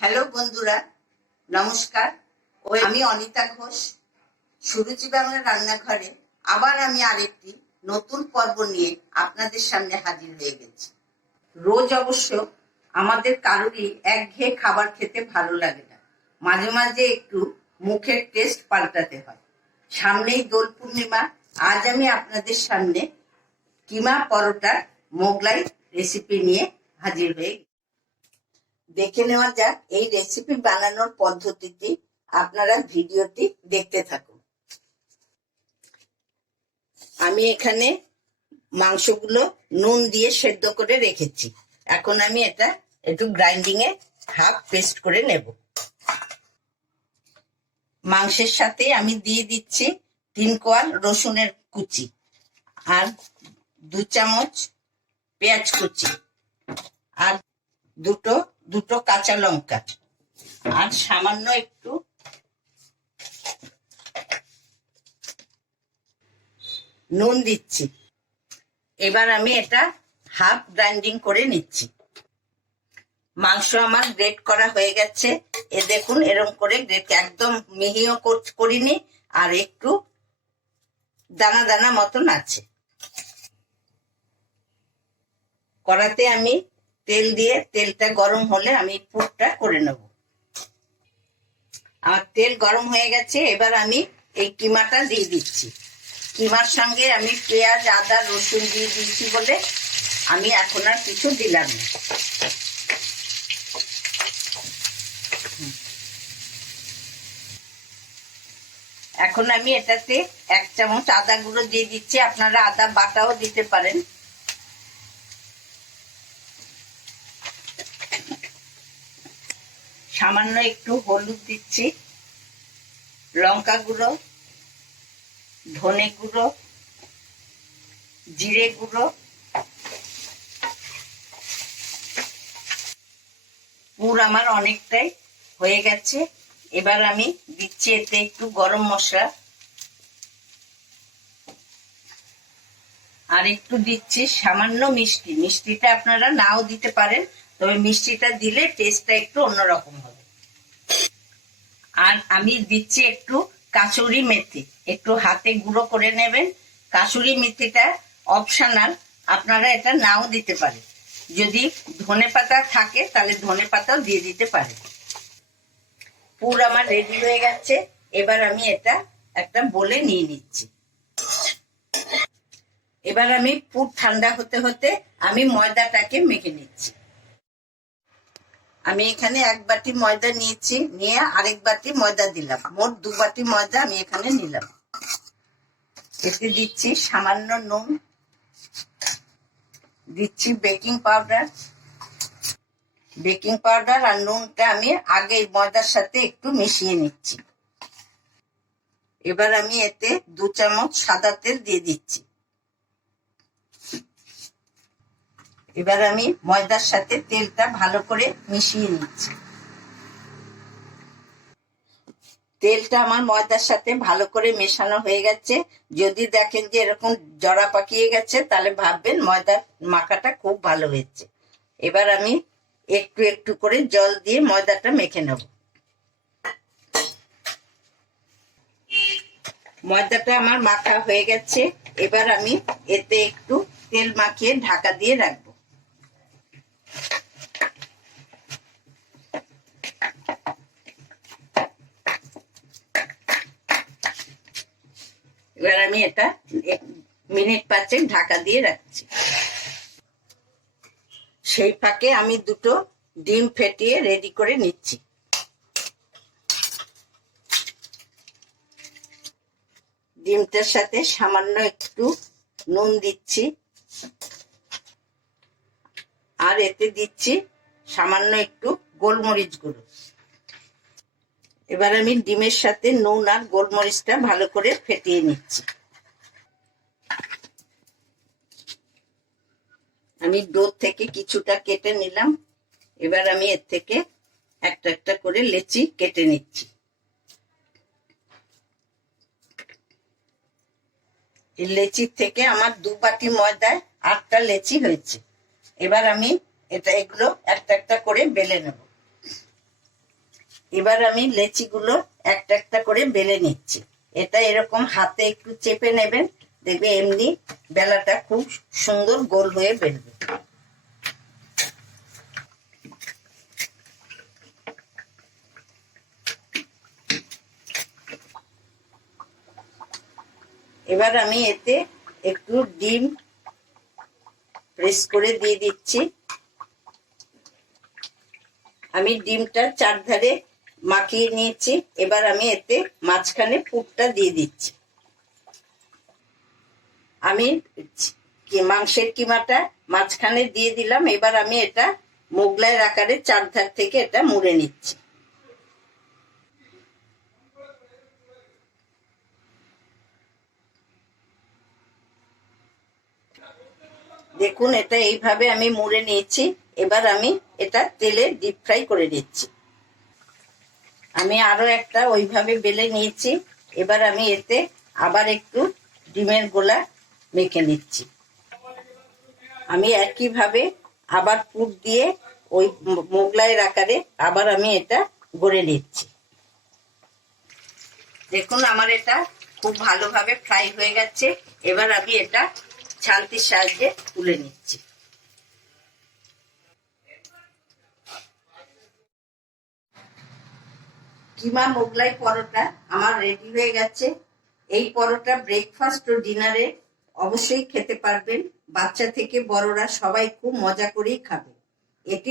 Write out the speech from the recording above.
Hello বন্ধুরা, নমস্কার। আমি অনিতা ঘোষ, সুরুচি বাংলা রান্নাঘরে। আবার আমি আরেকটি নতুন পর্ব নিয়ে আপনাদের সামনে হাজির হয়ে গেছি। রোজ অবশ্য আমাদের কারোরই একঘেয়ে খাবার খেতে ভালো লাগে না। মাঝে মাঝে একটু মুখের টেস্ট পাল্টাতে হয়। সামনেই দোল পূর্ণিমা, আজ আমি আপনাদের সামনে কিমা পরোটার মোগলাই রেসিপি নিয়ে হাজির হয়ে। দেখে নেওয়া যাক এই রেসিপি বানানোর পদ্ধতিটি। আপনারা ভিডিওটি দেখতে থাকুন। আমি এখানে মাংসগুলো নুন দিয়ে সেদ্ধ করে রেখেছি। এখন আমি এটা একটু গ্রাইন্ডিং এ হাফ পেস্ট করে নেব। মাংসের সাথে আমি দিয়ে দিচ্ছি তিন কোয়াল রসুনের কুচি আর দু চামচ পেঁয়াজ কুচি। আর দুটো দুটো কাঁচা লঙ্কা। আর সামান্য একটু নুন দিচ্ছি। এবার আমি এটা হাফ গ্রাইন্ডিং করে নিচ্ছি। মাংস আমার গ্রেট করা হয়ে গেছে। এ দেখুন এরকম করে গ্রেট, একদম মিহিও করিনি, আর একটু দানা দানা মতন আছে। কড়াতে আমি তেল দিয়ে তেলটা গরম হলে আমি পুরটা করে নেব। আমার তেল গরম হয়ে গেছে, এবার আমি এই কিমাটা দিয়ে দিচ্ছি। কিমার সঙ্গে আমি পেঁয়াজ, আদা, রসুন দিয়ে দিয়েছি বলে আমি এখন আর কিছু দিলাম না। এখন আমি এটাতে এক চামচ আদা গুঁড়ো দিয়ে দিচ্ছি। আপনারা আদা বাটাও দিতে পারেন। সামান্য একটু হলুদ দিচ্ছি। লঙ্কা গুঁড়ো, ধনে গুঁড়ো, জিরে গুঁড়ো পুর আমার অনেকটাই হয়ে গেছে। এবার আমি দিচ্ছি এতে একটু গরম মশলা। আর একটু দিচ্ছি সামান্য মিষ্টি। মিষ্টিটা আপনারা নাও দিতে পারেন। তবে মিষ্টিটা দিলে টেস্টটা একটু অন্যরকম হবে। আর আমি দিচ্ছি একটু কাসুরি মেথি। একটু হাতে গুঁড়ো করে নেবেন। কাসুরি মেথিটা অপশনাল আপনারা এটা নাও দিতে পারেন। যদি ধনে পাতা থাকে, তাহলে ধনে পাতাও দিয়ে দিতে পারেন। পুর আমার রেডি হয়ে গেছে। এবার আমি এটা একটা বলে নিয়ে নিচ্ছি। এবার আমি পুর ঠান্ডা হতে হতে আমি ময়দাটাকে মেখে নিচ্ছি। আমি এখানে এক বাটি ময়দা নিয়েছি, নিয়ে আরেক বাটি ময়দা দিলাম। মোট দু বাটি ময়দা আমি এখানে নিলাম। এতে দিচ্ছি সামান্য নুন, দিচ্ছি বেকিং পাউডার। বেকিং পাউডার আর নুনটা আমি আগে ময়দার সাথে একটু মিশিয়ে নিচ্ছি। এবার আমি এতে দু চামচ সাদা তেল দিয়ে দিচ্ছি। এবার আমি ময়দার সাথে তেলটা ভালো করে মিশিয়ে নিচ্ছি। তেলটা আমার ময়দার সাথে ভালো করে মেশানো হয়ে গেছে। যদি দেখেন যে এরকম জড়া পাকিয়ে গেছে, তাহলে ভাববেন ময়দার মাখাটা খুব ভালো হয়েছে। এবার আমি একটু একটু করে জল দিয়ে ময়দাটা মেখে নেব। ময়দাটা আমার মাখা হয়ে গেছে। এবার আমি এতে একটু তেল মাখিয়ে ঢাকা দিয়ে রাখব। এবার আমি এটা মিনিট পাঁচেক ঢাকা দিয়ে রাখছি। সেই ফাঁকে আমি দুটো ডিম ফেটিয়ে রেডি করে নিচ্ছি। ডিমটার সাথে সামান্য একটু নুন দিচ্ছি। আর এতে দিচ্ছি সামান্য একটু গোলমরিচ গুঁড়ো। এবার আমি ডিমের সাথে নুন আর গোলমরিচটা ভালো করে ফেটিয়ে নিচ্ছি। আমি ডোর থেকে কিছুটা কেটে নিলাম। এবার আমি এর থেকে একটা একটা করে লেচি কেটে নিচ্ছি। এই লেচির থেকে আমার দু বাটি ময়দায় আটটা লেচি হয়েছে। এবার আমি এটা এগুলো একটা একটা করে বেলে নেব। এবার আমি লেচিগুলো একটা একটা করে বেলে নিচ্ছি। এটা এরকম হাতে একটু চেপে নেবেন, দেখবে এমনি বেলাটা খুব সুন্দর গোল হয়ে বেরবে এবার আমি এতে একটু ডিম প্রেস করে দিয়ে দিচ্ছি। আমি ডিমটা চারধারে মাখিয়ে নিয়েছি। এবার আমি এতে মাঝখানে পুরটা দিয়ে দিচ্ছি। আমি মাংসের কিমাটা মাঝখানে দিয়ে দিলাম। এবার আমি এটা মোগলাইয়ের আকারে চারধার থেকে এটা মুড়ে নিচ্ছি। দেখুন, এটা এইভাবে আমি মুড়ে নিয়েছি। এবার আমি এটা তেলে ডিপ ফ্রাই করে নিচ্ছি। আমি আরও একটা ওইভাবে বেলে নিয়েছি। এবার আমি এতে আবার একটু ডিমের গোলা মেখে নিচ্ছি। আমি একইভাবে আবার পুর দিয়ে ওই মোগলাইয়ের আকারে আবার আমি এটা গড়ে নিচ্ছি। দেখুন আমার এটা খুব ভালোভাবে ফ্রাই হয়ে গেছে। এবার আমি এটা ছালতির সাহায্যে তুলে নিচ্ছি। কিমা মোগলাই পরোটা আমার রেডি হয়ে গেছে। এই পরোটা ব্রেকফাস্ট ও ডিনারে অবশ্যই খেতে পারবেন। বাচ্চা থেকে বড়রা সবাই খুব মজা করেই খাবে। এটি